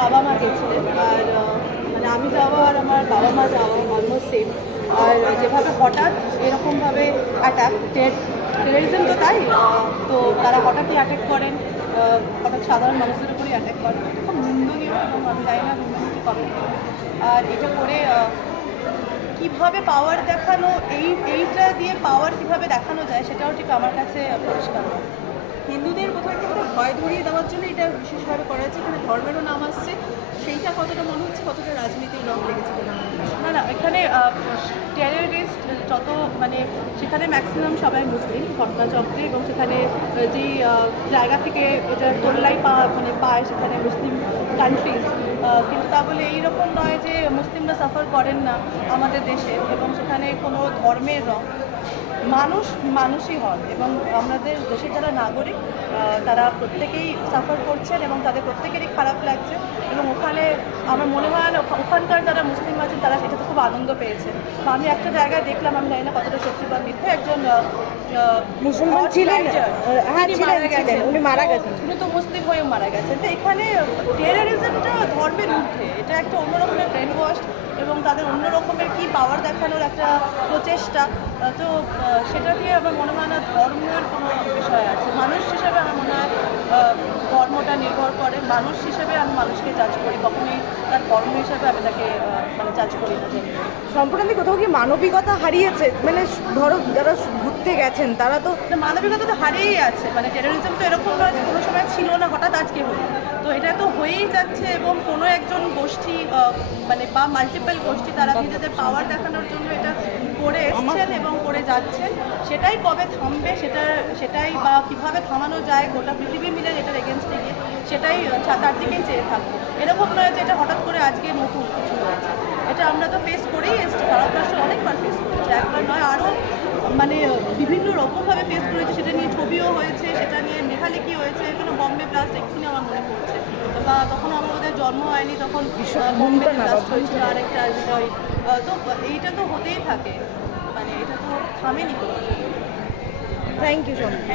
বাবা মা গেছিলেন, আর মানে আমি যাওয়া আর আমার বাবা মা যাওয়া অলমোস্ট সেম। আর যেভাবে হঠাৎ এরকমভাবে অ্যাটাক, টেরোরিজম তো তাই, তো তারা হঠাৎই অ্যাটাক করেন, হঠাৎ সাধারণ মানুষের উপরই অ্যাটাক করেন, এটা খুব নিন্দনীয় এবং আমি জানি না নিন্দনীয় কবে। আর এটা করে কিভাবে পাওয়ার দেখানো, এইটা দিয়ে পাওয়ার কিভাবে দেখানো যায় সেটাও ঠিক আমার কাছে পরিষ্কার নয়। হিন্দুদের কোথাও একটা ভয় ধরিয়ে দেওয়ার জন্য এটা বিশেষভাবে করা হচ্ছে, এখানে ধর্মেরও নাম আসছে, সেইটা কতটা মনে হচ্ছে, কতটা রাজনীতির রং লেগেছে বলে মনে হচ্ছে? না, এখানে টেররিস্ট যত মানে সেখানে ম্যাক্সিমাম সবাই মুসলিম ঘটনাচক্রে, এবং সেখানে যেই জায়গা থেকে এটা তোল্লাই পায় সেখানে মুসলিম কান্ট্রিজ, কিন্তু তা বলে এইরকম নয় যে মুসলিমরা সাফার করেন না আমাদের দেশে, এবং সেখানে কোনো ধর্মের রং, মানুষই হন, এবং আমাদের দেশের যারা নাগরিক তারা প্রত্যেকেই সাফার করছেন এবং তাদের প্রত্যেকেরই খারাপ লাগছে। এবং ওখানে আমার মনে হয় না ওখানকার যারা মুসলিম আছেন তারা সেটাতে খুব আনন্দ পেয়েছেন। বা আমি একটা জায়গায় দেখলাম, আমি জানি না কতটা সত্যি বা মিথ্যে, একজন মুসলমান ছিলেন, হ্যাঁ উনি মারা গেছেন, উনি তো মুসলিম হয়েও মারা গেছেন। তো এখানে টেররিজমটা ধর্মের ঊর্ধ্বে, এটা একটা অন্য রকমের ব্রেন ওয়াশ এবং তাদের অন্য রকমের কি পাওয়ার দেখানোর একটা প্রচেষ্টা। তো সেটা দিয়ে আমার মনে হয় না ধর্মের কোনো বিষয় আছে। মানুষ হিসেবে আমার মনে হয় ধর্মটা নির্ভর করে, মানুষ হিসেবে আমি মানুষকে জাজ করি, কখনোই তার ধর্ম হিসেবে আমি তাকে মানে জাজ করি না। সম্প্রতি কোথাও কি মানবিকতা হারিয়েছে? মানে ধরো যারা ঘুরতে গেছেন তারা তো মানবিকতা তো হারিয়েই আছে। মানে টেররিজম তো এরকম নয় যে কোনো সময় ছিল না হঠাৎ আজকে হলো, তো এটা তো হয়েই যাচ্ছে। এবং কোনো একজন গোষ্ঠী মানে বা মাল্টিপল গোষ্ঠী তারা নিজেদের পাওয়ার দেখানোর জন্য এটা করে এসছেন এবং করে যাচ্ছেন। সেটাই কবে থামবে সেটাই বা কীভাবে থামানো যায় গোটা পৃথিবী মিলে এটার এগেনস্টে গিয়ে সেটাই তার দিকেই চেয়ে থাকবো। এরকম নয় যে এটা হঠাৎ করে আজকে নতুন কিছু হয়েছে, এটা আমরা তো ফেস করেই এসেছি, ভারতবর্ষ অনেকবার ফেস করেছে, একবার নয় আরও মানে বিভিন্ন রকমভাবে ফেস করেছে। সেটা নিয়ে ছবিও হয়েছে, সেটা নিয়ে লেখালেখি হয়েছে, এগুলো বম্বে ব্লাস্ট এক্ষুনি আমার মনে পড়ছে, বা তখন আমাদের জন্ম হয়নি, তখন বম্বে ব্লাস্ট হয়েছিল আরেকটা বিষয়। তো এইটা তো হতেই থাকে, মানে এটা তো থামেনি কোনো। Thank you so much.